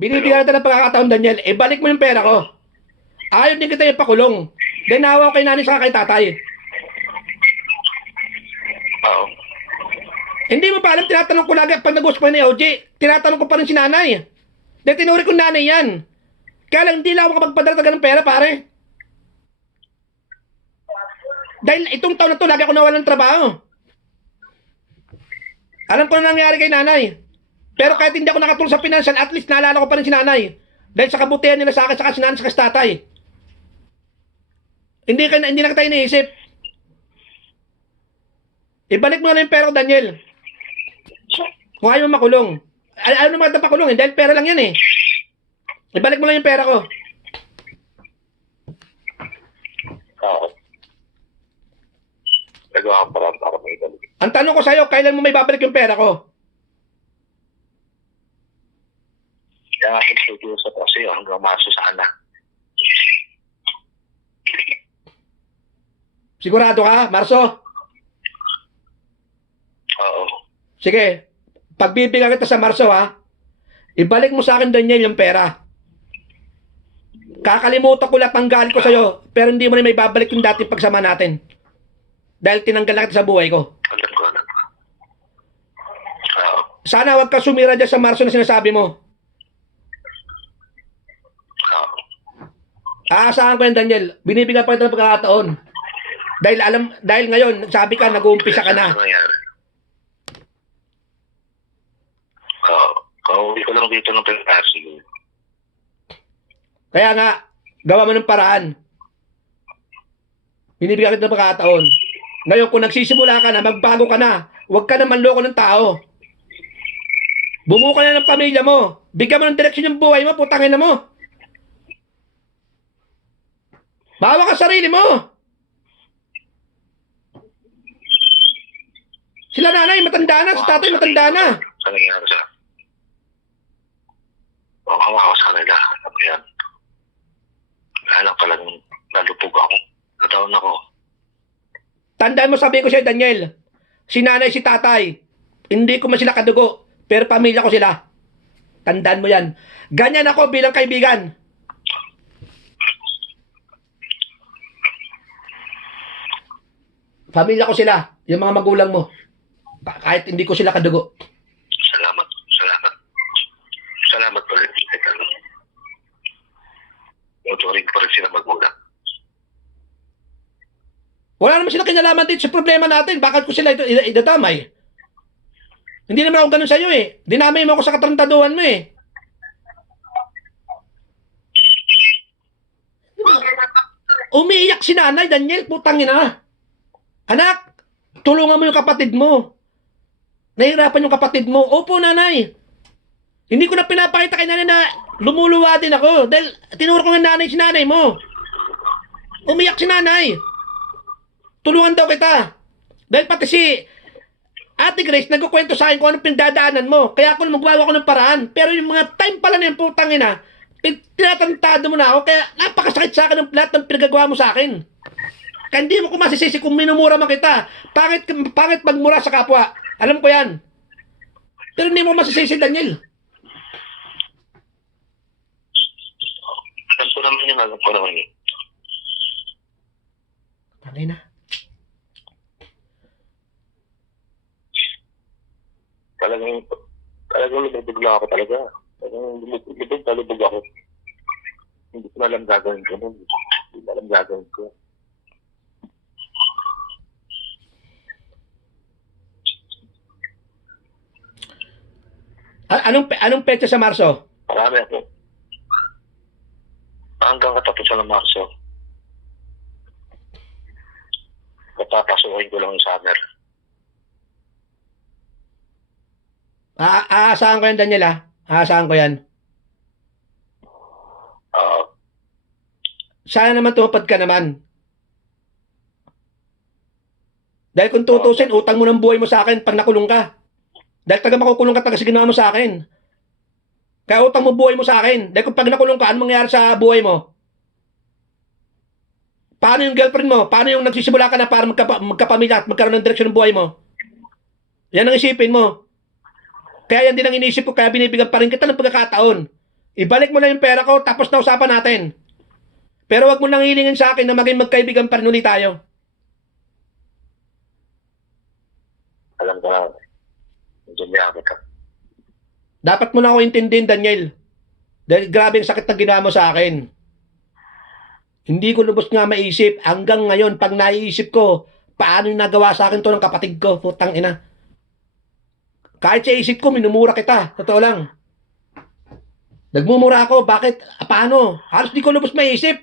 Binibigyan kita ng pagkakataon, Daniel. Eh, balik mo yung pera ko. Ayaw din kita yung pakulong. Then, nahawa ko kay nanay sa kay tatay. Oo. Hindi mo pa alam, tinatanong ko lagi pag nag-usap ni OJ. Tinatanong ko pa rin si nanay. Dahil tinuri ko nanay yan. Kaya lang, hindi lang ako makapagpadala ng pera, pare. Dahil itong taon na to, lagi ako nawalan ng trabaho. Alam ko na nangyari kay nanay. Pero kahit hindi ako nakatulong sa financial, at least naalala ko pa rin si nanay. Dahil sa kabutihan nila sa akin, sa si nanay, sa tatay. Hindi na kita iniisip. Ibalik mo na yung pera ko, Daniel. Kung ayaw mo makulong. Ayaw naman kita pakulong, dahil pera lang yan eh. Ibalik mo lang yung pera ko. Oo. Nagawa ko para may ibalik. Ang tanong ko sa'yo, kailan mo may babalik yung pera ko? Kaya nga sa kasi hanggang Marso sana. Sigurado ka, Marso? Oo. Sige, pagbibigyan kita sa Marso ha, ibalik mo sa akin, Daniel, yung pera. Kakalimutan ko lahat ng galit ko sa'yo, pero hindi mo rin may babalik yung dating pagsama natin. Dahil tinanggal na kita sa buhay ko. Alam ko. Oo. Sana huwag ka sumira dyan sa Marso na sinasabi mo. Oo. Aasahan ko yan, Daniel. Binibigyan pa kita ng pagkakataon. Dahil ngayon, sabi ka, nag-uumpisa ka na. Ano nangyari? Oo. Kauwi ko lang dito ng Pilipinas. Kaya nga, gawa mo ng paraan. Binibigyan kita ng pagkakataon. Ngayon, kung nagsisimula ka na, magbago ka na, huwag ka na manloko ng tao. Bumuo ka na ng pamilya mo. Bigyan mo ng direksyon yung buhay mo, putangin na mo. Bawa ka sa sarili mo. Sila nanay, matanda na. Si tatay, matanda na. Ano nangyari sa? Hawa ko sa kanila. Ano yan? Kaya lang palang nalupog ako. Nataon ako. Tandaan mo, sabi ko sa'yo, Daniel. Si nanay, si tatay. Hindi ko man sila kadugo. Pero pamilya ko sila. Tandaan mo yan. Ganyan ako bilang kaibigan. Pamilya ko sila. Yung mga magulang mo. Kahit hindi ko sila kadugo. Salamat. Salamat pa rin. Tuturing pa rin sila magulang. Wala naman sila kinalaman dito sa problema natin. Bakit ko sila idadamay? Hindi naman ako ganun sa'yo eh. Dinamay mo ako sa katrantaduhan mo eh. Umiiyak si nanay, Daniel. Putangin na. Anak, tulungan mo yung kapatid mo. Nahihirapan yung kapatid mo. Opo, nanay. Hindi ko na pinapakita kay nanay na lumuluwa din ako. Dahil tinuro ko ng nanay si nanay mo. Umiyak si nanay. Tulungan daw kita. Dahil pati si Ate Grace nagkukwento sa akin kung anong pindadaanan mo. Kaya ako magwawa ko ng paraan. Pero yung mga time pala na yung putang ina, tinatantado mo na ako. Kaya napakasakit sa akin ng lahat ng pinagagawa mo sa akin. Kaya hindi mo ko masisisi kung minumura man kita. Pangit magmura sa kapwa. Alam ko yan. Pero hindi mo masisisi, Daniel. Alam ko naman yun. Tangay na. Talagang lumubog lang ako talaga. Talagang lumubog ako. Hindi ko alam gagawin ko. Hindi ko alam gagawin ko. Anong petsa sa Marso? Marami ako. Hanggang katapusan ng Marso. Papapasukin ko lang yung summer. Aasahan ko yan, Daniel ha. Aasahan ko yan. Sana naman tumapad ka naman. Dahil kung tutusin, utang mo ng buhay mo sa akin pag nakulong ka. Dahil taga makukulong ka, taga ginawa mo sa akin. Kaya utang mo buhay mo sa akin. Dahil kung pag nakulong ka, anong mangyayari sa buhay mo? Paano yung girlfriend mo? Paano yung nagsisimula ka na para magkapamilya at magkaroon ng direksyon ng buhay mo? Yan ang isipin mo. Kaya yan din ang iniisip ko, kaya binibigyan pa rin kita ng pagkakataon. Ibalik mo na yung pera ko, tapos na usapan natin. Pero wag mo nang hilingin sa akin na maging magkaibigan pa rin ulit tayo. Alam ka, nandiyan niya ka. Dapat mo na ako intindihin, Daniel. Dahil grabe ang sakit na ginawa mo sa akin. Hindi ko lubos nga maisip. Hanggang ngayon, pag naiisip ko, paano yung nagawa sa akin to ng kapatid ko? Putang ina. Kahit sa isip ko, minumura kita. Totoo lang. Nagmumura ako. Bakit? Paano? Halos di ko lubos maisip.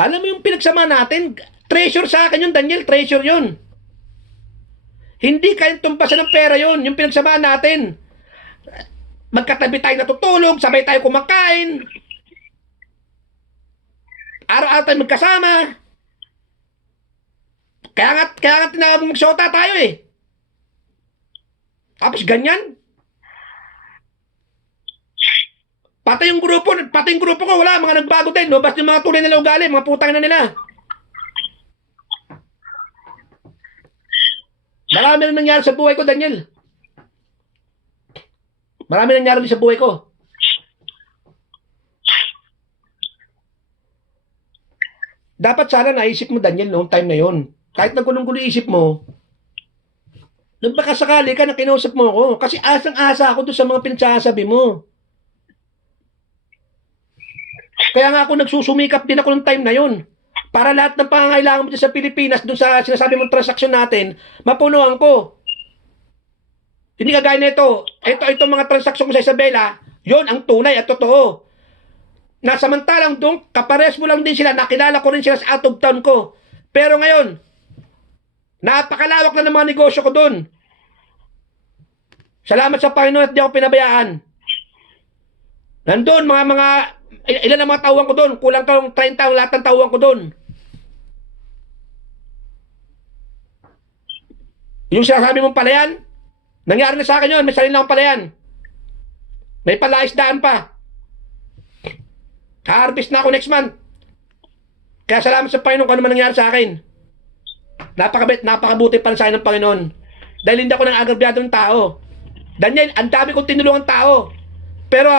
Alam mo yung pinagsama natin? Treasure sa akin yun, Daniel. Treasure yun. Hindi kayang tumpasan ng pera yun. Yung pinagsamaan natin. Magkatabi tayo natutulog. Sabay tayo kumakain. Araw-araw tayo magkasama. Kaya nga tinawag magsota tayo eh. Tapos ganyan. Pati yung grupo ko, wala, mga nagbago din. No? Basta yung mga tunay nila ugali, mga putang na nila. Marami na nangyari sa buhay ko, Daniel. Marami na nangyari sa buhay ko. Dapat sana naisip mo, Daniel, noong time na yon. Kahit nagulong-gulo isip mo, nung baka sakali ka na kinausap mo ako, kasi asang-asa ako doon sa mga pinagsasabi mo. Kaya nga ako nagsusumikap din ako ng time na yon. Para lahat ng pangangailangan mo dyan sa Pilipinas, doon sa sinasabi mong transaksyon natin, mapunuan ko. Hindi kagaya nito. Ito mga transaksyon ko sa Isabela, yon ang tunay at totoo. Nasamantalang doon, kapares mo lang din sila, nakilala ko rin sila sa out of town ko. Pero ngayon, napakalawak na ng mga negosyo ko doon. Salamat sa Panginoon at di ako pinabayaan. Nandun, ilan ang mga tauhan ko doon? Kulang ka 30 ang lahat ng tauhan ko doon. Yung sinasabi mong palayan, nangyari na sa akin yun, may sarili akong palayan. May palaisdaan pa. Harvest na ako next month. Kaya salamat sa Panginoon kung ano man nangyari sa akin. Napakabuti pa sa akin ng Panginoon. Dahil hindi ako nang agabyado ng tao. Daniel, ang dami kong tinulungan tao. Pero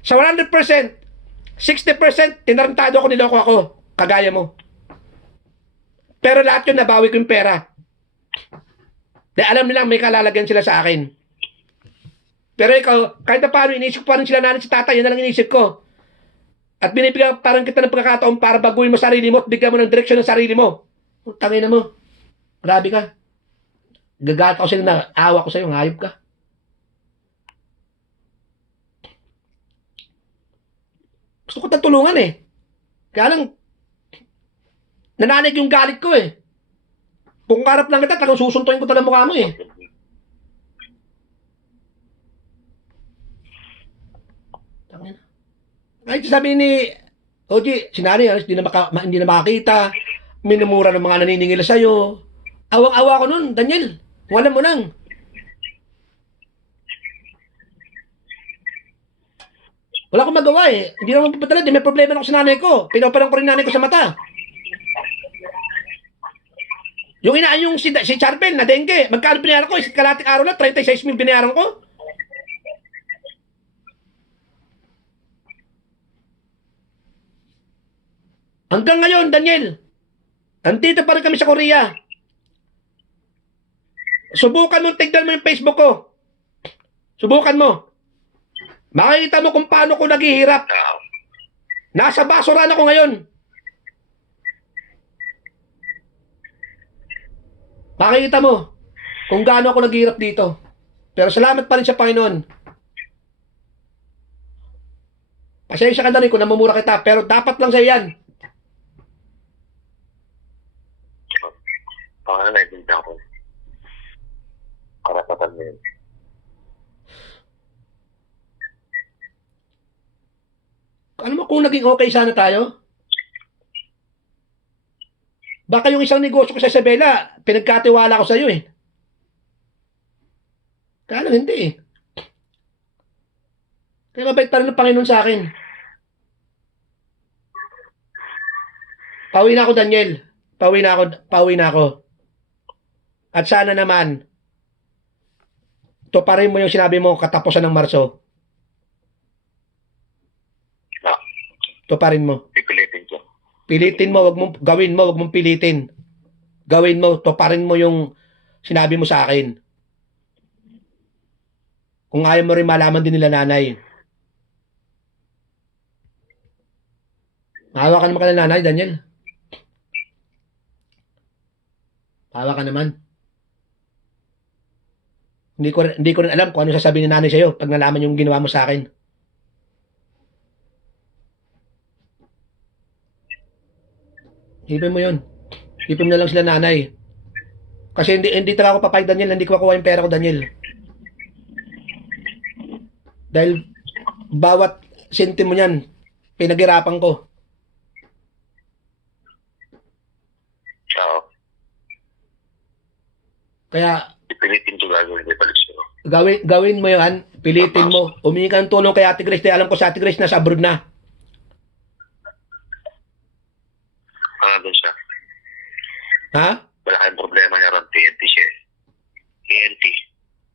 sa 100%, 60% tinarantado ako, niloko ako. Kagaya mo. Pero lahat yun, nabawi ko yung pera. Dahil alam nilang may kalalagyan sila sa akin. Pero ikaw, kahit na paano, inisip ko pa rin sila nanin si tatay. Yan na lang inisip ko. At binibigyan parang kita ng pagkakataon para baguhin mo sarili mo at bigyan mo ng direksyon ng sarili mo. Tangin na mo. Grabe ka. Gagat ako sa'yo na awa ko sa'yo. Hayop ka. Gusto ko tulungan eh. Kaya lang, nananig yung galit ko eh. Kung karap lang kita, talagang susuntuin ko talagang mukha mo eh. Tangin na. Kahit sabi ni Oji, sinari, hindi na makakita, minumura ng mga naniningil sa'yo. Awang-awa ko nun, Daniel. Kung alam mo lang. Wala akong magawa eh. Hindi naman papadala. May problema na ako sa nanay ko. Pinoperang ko rin nanay ko sa mata. Yung inaan yung si Charbel na dengue. Magkano binayaran ko? Isang kalating araw na, 36,000 binayaran ko. Hanggang ngayon, Daniel, andito pa rin kami sa Korea. Subukan mo, tignan mo yung Facebook ko. Subukan mo. Makikita mo kung paano ko naghihirap. Nasa basurahan ako ngayon. Makikita mo kung gaano ako naghihirap dito. Pero salamat pa rin sa Panginoon. Pasensya ka na rin kung namumura kita, pero dapat lang sa'yo yan. Paano naiintindihan ko? Karapatan mo yun. Alam mo kung naging okay sana tayo? Baka yung isang negosyo ko sa Isabela, pinagkatiwala ko sa iyo eh. Kaya lang hindi eh. Kaya mabait pa rin ng Panginoon sa akin. Pauwi na ako, Daniel. Pauwi na ako. At sana naman, tuparin mo yung sinabi mo katapusan ng Marso. Tuparin mo. Pipilitin ko. Pilitin mo, wag mong pilitin. Gawin mo, tuparin mo yung sinabi mo sa akin. Kung ayaw mo rin malaman din nila nanay. Maawa ka naman ka na nanay, Daniel. Maawa ka naman. Hindi ko rin alam kung ano sasabihin ni nanay sa'yo pag nalaman yung ginawa mo sa akin. Isipin mo yun. Isipin mo na lang sila nanay. Kasi hindi talaga ako papayag, Daniel. Hindi ko makuha yung pera ko, Daniel. Dahil bawat sentimo niyan, pinaghirapan ko. Oo. Kaya Pipilitin ko gagawin. Ibalik sa'yo. gawin mo yan, pilitin mo. Humingi ka ng tulong kay Ate Grace. Dahil alam ko si Ate Grace nasa abroad na. Doon siya. Ha? Wala kayong problema niya ron. TNT siya. TNT.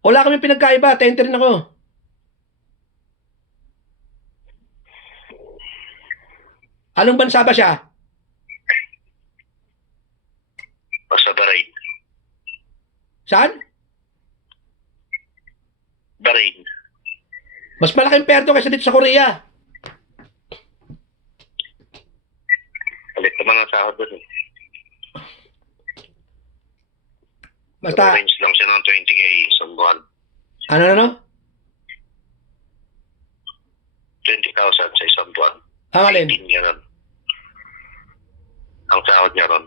Wala kami pinagkaiba. Tenter rin ako. Anong bansa ba siya? Sa Bahrain. Saan? Bahrain. Mas malaking perto kaysa dito sa Korea. Palit naman ang sahod doon eh. Basta, Range lang siya ng 20K isang buwan. ano? 20,000 sa isang buwan. Ang alin? 18 niya ron. Ang sahod niya ron.